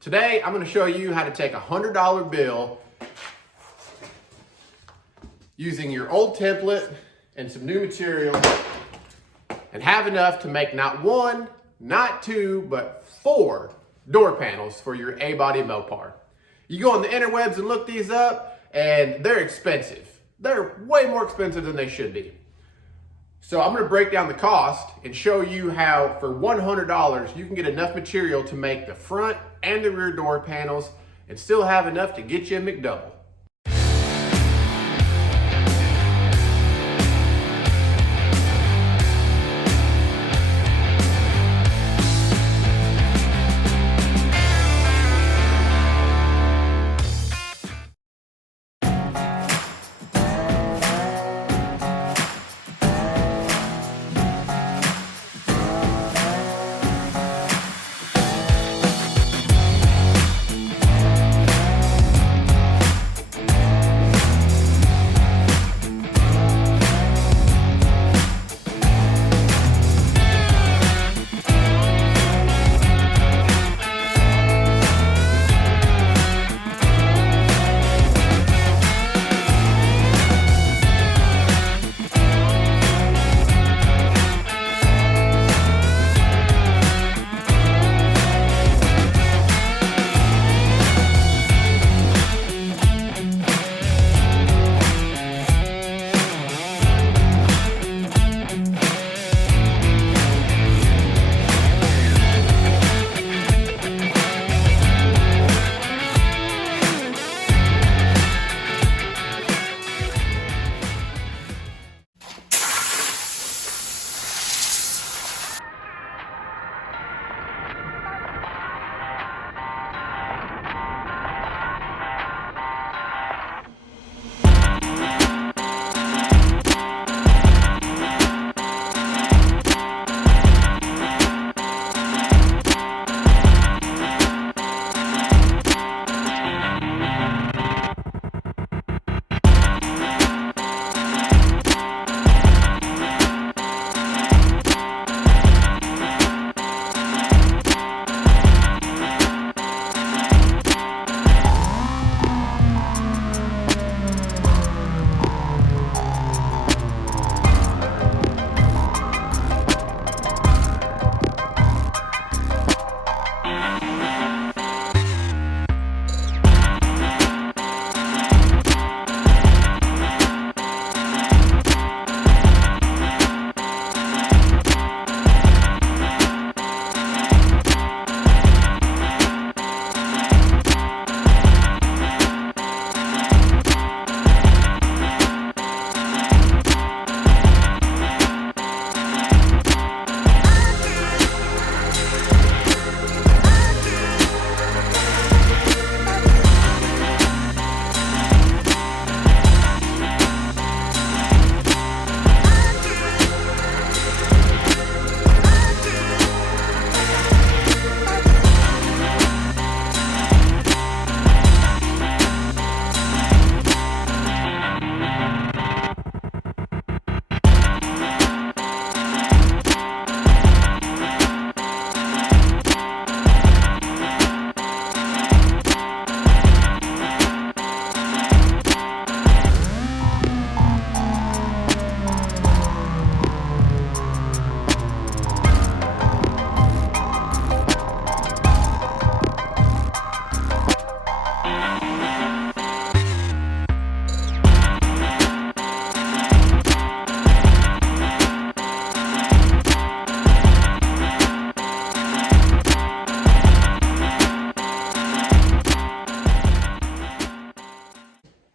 Today, I'm going to show you how to take a $100 bill using your old template and some new material and have enough to make not one, not two, but 4 door panels for your A-body mopar. You go on the interwebs and look these up and they're expensive. They're way more expensive than they should be. So I'm going to break down the cost and show you how for $100 you can get enough material to make the front and the rear door panels and still have enough to get you a McDouble.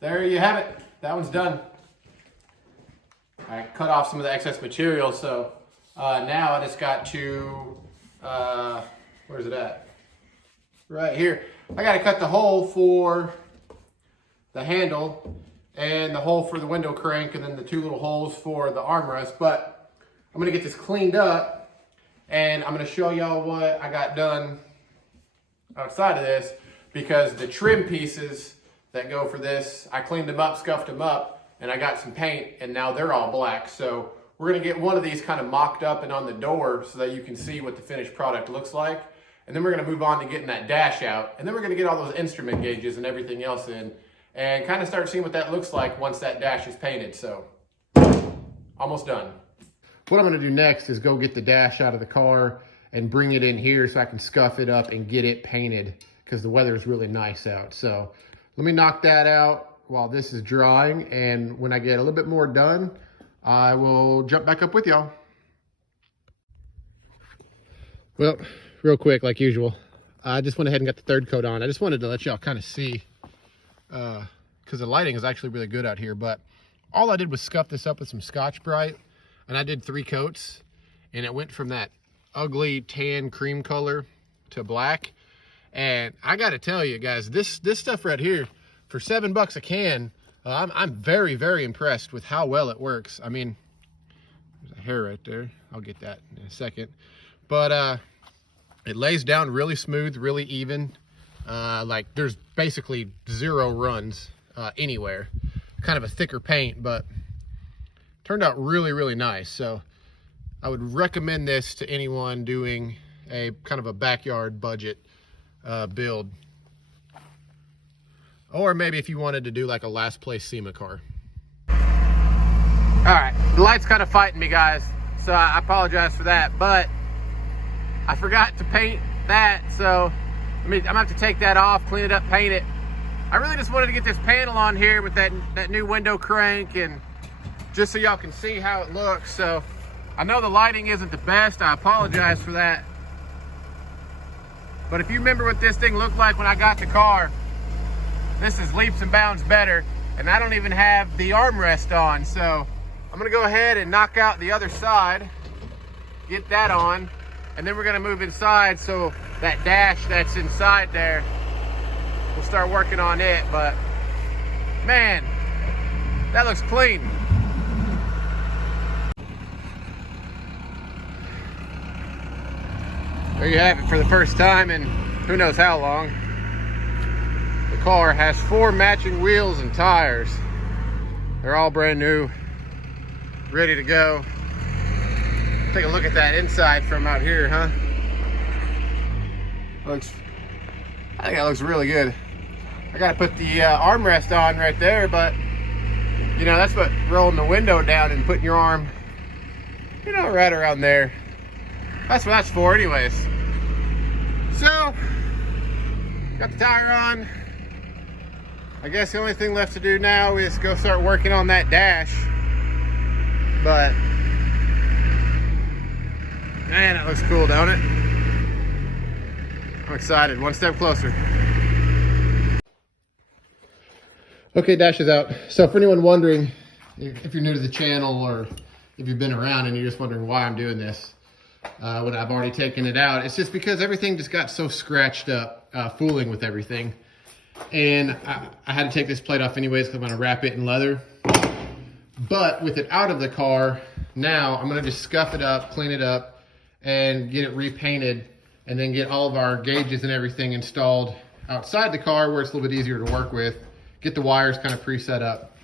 There you have it. That one's done. I cut off some of the excess material, so now I just got to, where's it at? Right here. I got to cut the hole for the handle and the hole for the window crank and then the 2 little holes for the armrest. But I'm going to get this cleaned up and I'm going to show y'all what I got done outside of this, because the trim pieces that go for this, I cleaned them up, scuffed them up, and I got some paint, and now they're all black. So we're gonna get one of these kind of mocked up and on the door so that you can see what the finished product looks like. And then we're gonna move on to getting that dash out. And then we're gonna get all those instrument gauges and everything else in and kind of start seeing what that looks like once that dash is painted. So, almost done. What I'm gonna do next is go get the dash out of the car and bring it in here so I can scuff it up and get it painted because the weather is really nice out. So let me knock that out while this is drying. And when I get a little bit more done, I will jump back up with y'all. Well, real quick, like usual, I just went ahead and got the third coat on. I just wanted to let y'all kind of see, because the lighting is actually really good out here, but all I did was scuff this up with some Scotch-Brite, and I did 3 coats, and it went from that ugly tan cream color to black. And I got to tell you guys, this stuff right here, for $7 a can, I'm very, very impressed with how well it works. I mean, there's a hair right there. I'll get that in a second. But it lays down really smooth, really even. Like there's basically 0 runs anywhere. Kind of a thicker paint, but turned out really, really nice. So I would recommend this to anyone doing a kind of a backyard budget build. Or maybe if you wanted to do like a last place SEMA car. All right, the light's kind of fighting me, guys. So I apologize for that, but I forgot to paint that, so I'm gonna have to take that off, clean it up, paint it. I really just wanted to get this panel on here with that new window crank, and just so y'all can see how it looks. So I know the lighting isn't the best, I apologize for that. But if you remember what this thing looked like when I got the car, this is leaps and bounds better, and I don't even have the armrest on. So I'm gonna go ahead and knock out the other side, get that on, and then we're gonna move inside, so that dash that's inside there, we'll start working on it. But man, that looks clean. There you have it for the first time in who knows how long. The car has 4 matching wheels and tires. They're all brand new, ready to go. Take a look at that inside from out here, huh? I think that looks really good. I gotta put the armrest on right there, but you know, that's what rolling the window down and putting your arm, you know, right around there. That's what that's for anyways. So, got the tire on. I guess the only thing left to do now is go start working on that dash. But man, it looks cool, don't it? I'm excited, one step closer. Okay, dash is out. So for anyone wondering, if you're new to the channel or if you've been around and you're just wondering why I'm doing this, when I've already taken it out, it's just because everything just got so scratched up, fooling with everything. And I had to take this plate off anyways because I'm gonna wrap it in leather. But with it out of the car, now I'm gonna just scuff it up, clean it up, and get it repainted, and then get all of our gauges and everything installed outside the car where it's a little bit easier to work with, get the wires kind of pre-set up.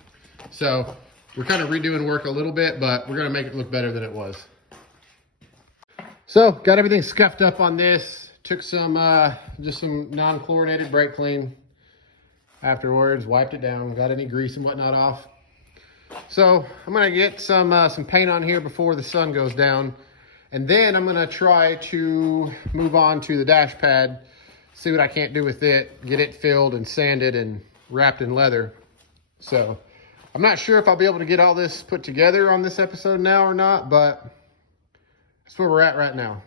So we're kind of redoing work a little bit, but we're gonna make it look better than it was. So got everything scuffed up on this, took some, just some non-chlorinated brake clean afterwards, wiped it down, got any grease and whatnot off. So I'm gonna get some paint on here before the sun goes down. And then I'm gonna try to move on to the dash pad, see what I can't do with it, get it filled and sanded and wrapped in leather. So I'm not sure if I'll be able to get all this put together on this episode now or not, but that's where we're at right now.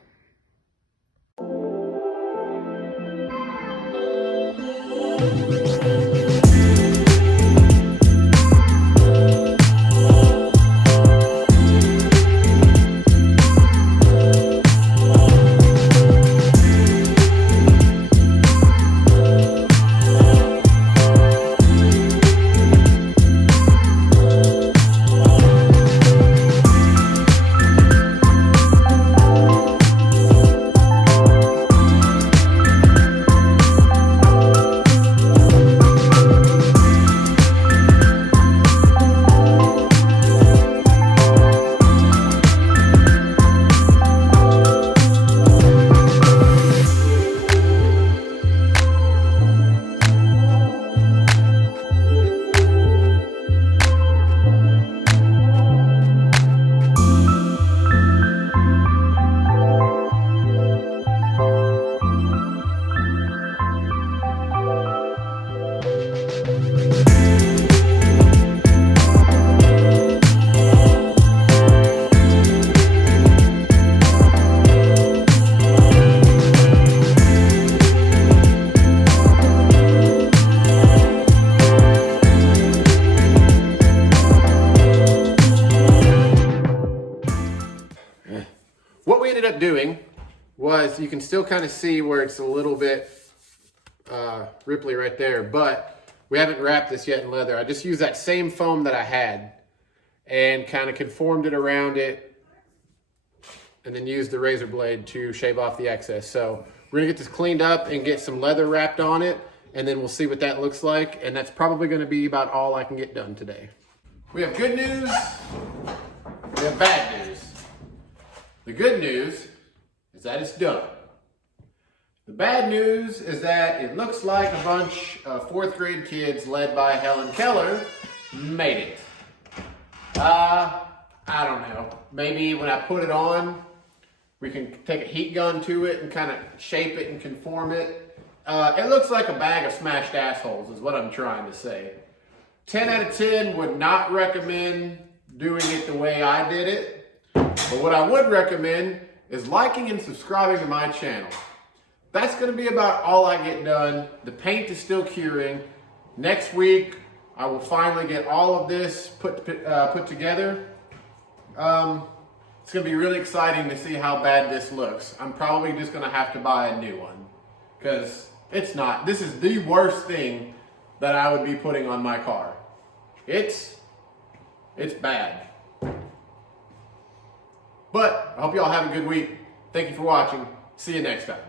doing was, you can still kind of see where it's a little bit ripply right there, but we haven't wrapped this yet in leather. I just used that same foam that I had and kind of conformed it around it, and then used the razor blade to shave off the excess. So we're gonna get this cleaned up and get some leather wrapped on it, and then we'll see what that looks like. And that's probably gonna be about all I can get done today. We have good news, we have bad news. The good news is that it's done. The bad news is that it looks like a bunch of 4th grade kids led by Helen Keller made it. I don't know. Maybe when I put it on, we can take a heat gun to it and kind of shape it and conform it. It looks like a bag of smashed assholes is what I'm trying to say. 10 out of 10 would not recommend doing it the way I did it. But what I would recommend is liking and subscribing to my channel. That's going to be about all I get done. The paint is still curing. Next week, I will finally get all of this put together. It's going to be really exciting to see how bad this looks. I'm probably just going to have to buy a new one, because it's not. This is the worst thing that I would be putting on my car. It's bad. But I hope you all have a good week. Thank you for watching. See you next time.